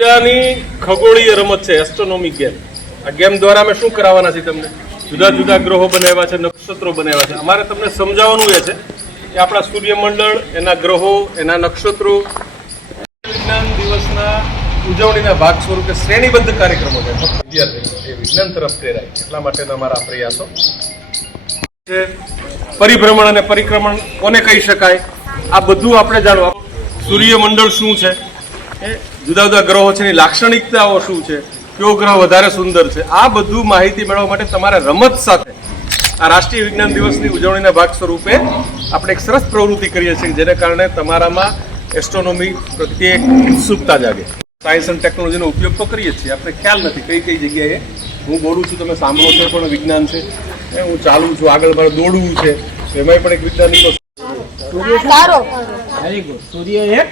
ખગોળીય રમત છે astronomy game. આ ગેમ દ્વારા અમે શું કરાવવાના છે તમને? જુદા જુદા ગ્રહો બનાવ્યા છે, નક્ષત્રો બનાવ્યા છે. અમારે તમને સમજાવવાનું એ છે કે આપણા સૂર્યમંડળ, એના ગ્રહો, એના નક્ષત્રો વિજ્ઞાન દિવસના ઉજવણીના ભાગ સ્વરૂપે શ્રેણીબદ્ધ કાર્યક્રમો છે. વિદ્યાર્થીઓ એ વિજ્ઞાન તરફ પ્રેરાય એટલા માટેના અમારા પ્રયાસો છે. પરિભ્રમણ અને પરિક્રમણ કોને કહી શકાય, આ બધું આપણે જાણવા. સૂર્યમંડળ શું છે, જુદા જુદા ગ્રહો છે, એની લાક્ષણિકતાઓ શું છે, કયો ગ્રહ વધારે સુંદર છે, આ બધું માહિતી મેળવવા માટે તમારે રમત સાથે આ રાષ્ટ્રીય વિજ્ઞાન દિવસની ઉજવણીના ભાગ સ્વરૂપે આપણે એક સરસ પ્રવૃત્તિ કરીએ છીએ, જેને કારણે તમારામાં એસ્ટ્રોનોમી પ્રત્યે ઉત્સુકતા જાગે. સાયન્સ અને ટેકનોલોજીનો ઉપયોગ તો કરીએ છીએ, આપણે ખ્યાલ નથી કઈ કઈ જગ્યાએ હું બોલું છું, તમે સાંભળો છો પણ વિજ્ઞાન છે, હું ચાલું છું, આગળ મારે દોડવું છે, એમાંય પણ એક વિજ્ઞાનિકો. સૂર્ય એક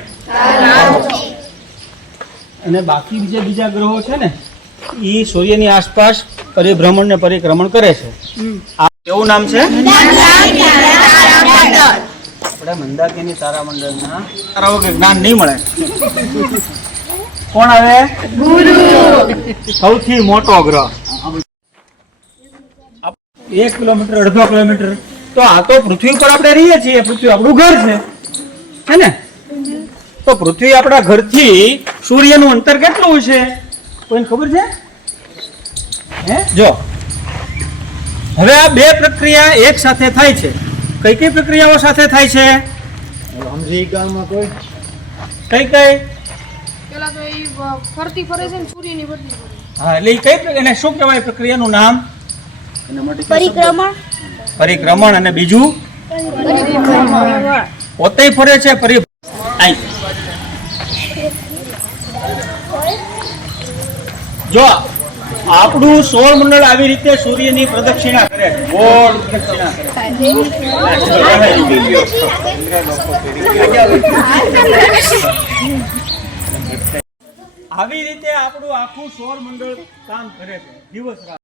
અને બાકી જે બીજા ગ્રહો છે ને એ સૂર્યની આસપાસ પરિભ્રમણ ને પરિક્રમણ કરે છે. આ કેવું નામ છે? આપણે મંદાકિની તારામંડળના તારાઓ કે જ્ઞાન નહીં મળે. કોણ આવે? ગુરુ. સૌથી મોટો ગ્રહ 1 કિલોમીટર 1.5 કિલોમીટર. તો આ તો પૃથ્વી પર આપણે રહીએ છીએ, પૃથ્વી આપણું ઘર છે, હે ને? તો પૃથ્વી આપણા ઘરથી સૂર્યનું અંતર કેટલું છે કોઈને ખબર છે? જો હવે આ બે પ્રક્રિયા એક સાથે થાય છે. કઈ કઈ પ્રક્રિયાઓ સાથે થાય છે? અમેરિકામાં કોઈ કઈ કઈ પેલા તો એ ફરતી ફરે છે ને સૂર્યની ફરતી ફરે. હા, એટલે એ કઈ એને શું કહેવાય પ્રક્રિયાનું નામ? પરિક્રમણ. પરિક્રમણ. અને બીજું પોતે ફરે છે જો આપણું સૌર મંડળ આવી રીતે સૂર્યની પ્રદક્ષિણા કરે છે, ગોળ પ્રદક્ષિણા કરે. આવી રીતે આપણું આખું સૌર મંડળ કામ કરે છે દિવસ રાત.